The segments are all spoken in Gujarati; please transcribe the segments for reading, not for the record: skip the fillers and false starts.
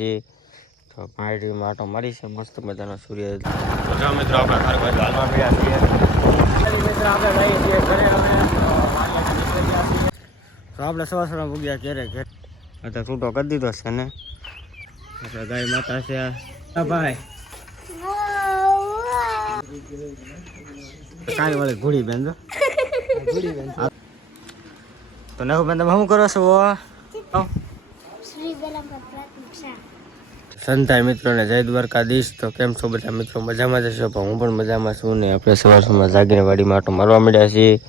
તો પાણી માટો મારી છે મસ્ત મજાનો સૂર્ય. તો જો મિત્રો આપણે ખારવા હાલવા મળ્યા છીએ. મિત્રો આપણે લઈએ છીએ ઘરે અમે તો આપણે સવારમાં ઉગ્યા ઘરે અત્યારે છૂટો કરી દીધો છે ને આપણે ગાય માતા છે ભાઈ કાંઈ વાળી ઘોડી બેન તો ઘોડી બેન તો નવું બેન તમે શું કરો છો? સંતાય મિત્રોને જય દ્વારકાધીશ. તો કેમ છો બધા મિત્રો? મજામાં જશો? પણ હું પણ મજામાં છું ને આપણે સવારમાં જાગીને વાડીમાં આટો મારવા મળ્યા છીએ.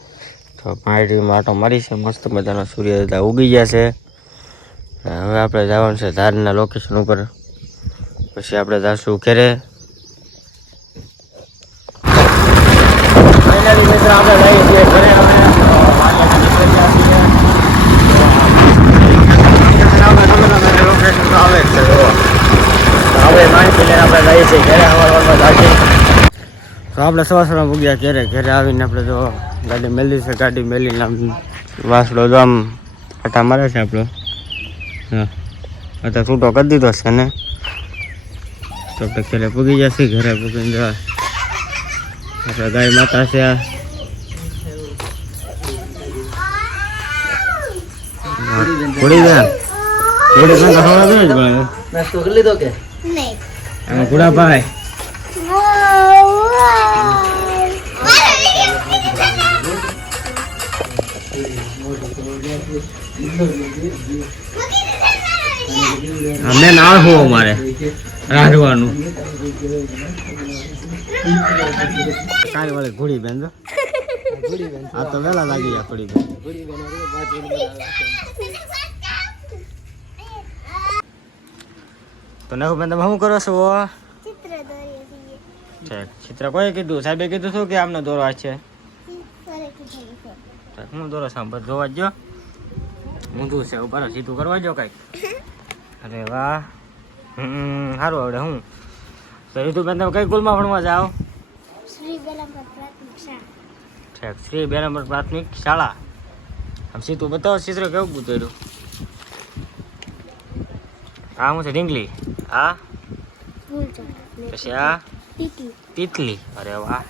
તો પાણીમાં આટો મારી છે મસ્ત મજાનો સૂર્ય ઉગી ગયા છે. હવે આપણે જવાનું છે ધારના લોકેશન ઉપર, પછી આપણે જઈશું ઘરે. ફાઇનલી મિત્રો આપણે જઈએ છીએ ઘરે. લોકેશન તો આવે છે હવે માહિતી આપણે જઈએ છીએ ઘરે. તો આપણે સવારમાં પૂગ્યા ઘરે આવીને આપણે જો ગાડી મેલી છે. ગાડી મેલીને આમ વાસડો જો આમ આટા મારે છે આપણો. હા અત્યારે છૂટો કરી દીધો છે ને તો આપણે ઘરે પૂગી જશે. ઘરે પૂગીને જો આપણે ગાય માતા છે ઘોડી બેન ખવડાવે જ ભાઈ નાસ્તો કરી લીધો કે નહીં? ઘોડા ભાઈ અમે ના હો મારે રાંધવાનું કાંઈ વાળી ઘોડી બેન તો આ તો વેલા લાગી ગયા ઘોડી બેન. તો નવું બેન તમે શું કરો છો? ચિત્ર કોઈ કીધું? સાહેબે કીધું શું કે આમનો દોરવા છે? હું દોરો સાંભળ જોવા જ જો ઊંધું છે ઉપર સીધું કરવા જો કઈક. અરે વાહ સારું આવડે. હું તો રીતુ બેન તમે કઈ સ્કૂલમાં ભણવા જાઓ? શ્રી બેરામર પ્રાથમિક શાળા. આમ સીધું બતાવો ચિત્ર કેવું ઉતાર્યું? હા હું છે ઢીંગલી. હા પછી આ તિતલી. અરે વાહ